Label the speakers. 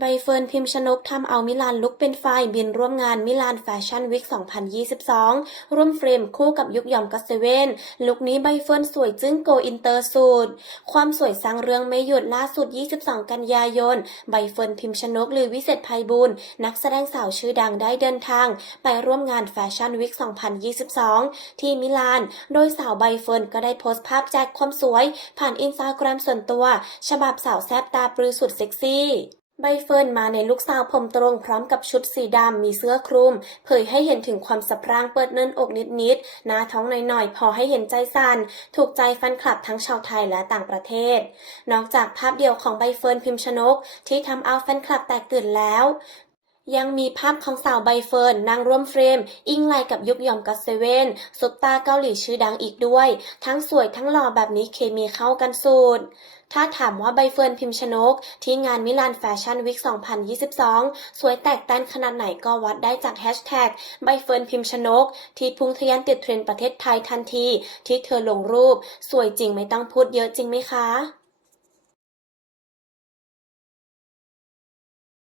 Speaker 1: ใบเฟิร์นพิมชนกทำเอามิลานลุกเป็นไฟบินร่วมงานมิลานแฟชั่นวิก 2022 ร่วมเฟรมคู่กับยุกยอมกัสเซเว่นลุกนี้ใบเฟิร์นสวยจึ้งโกอินเตอร์สุด ความสวยสร้างเรื่องไม่หยุดล่าสุด 22 กันยายน ใบเฟิร์นพิมชนกหรือวิเศษภัยบุญนักแสดงสาวชื่อดังได้เดินทาง ไปร่วมงานแฟชั่นวิก 2022 ที่มิลาน โดยสาวใบเฟิร์นก็ได้โพสต์ภาพแจกความสวย ผ่านอินสตาแกรมส่วนตัว ฉบับสาวแซบตาปรือสุดเซ็กซี่ ใบเฟิร์นมาในลุกสาวผมตรงพร้อมกับชุดสีดำมีเสื้อคลุม เผยให้เห็นถึงความสะพร่างเปิดเนินอกนิดๆหน้าท้องหน่อยๆ พอให้เห็นใจสั่นถูกใจแฟนคลับทั้งชาวไทยและต่างประเทศ นอกจากภาพเดียวของใบเฟิร์นพิมชนก ที่ทำเอาแฟนคลับแตกตื่นแล้ว ยังมีภาพของสาวใบเฟิร์นนั่งร่วมเฟรม อิงไลกับยุกยอมกัสเซเว่นซุปตาเกาหลีชื่อดังอีกด้วย ทั้งสวยทั้งหล่อแบบนี้เคมีเข้ากันสุดถ้าถามว่าใบเฟิร์นพิมชนก ที่งานมิลานแฟชั่นวิก 2022 สวยแตกต่างขนาดไหนก็วัดได้จากแฮชแท็กใบเฟิร์นพิมชนก ที่พุ่งทะยานติดเทรนด์ประเทศไทยทันที ที่เธอลงรูป สวยจริงไม่ต้องพูดเยอะจริงไหมคะ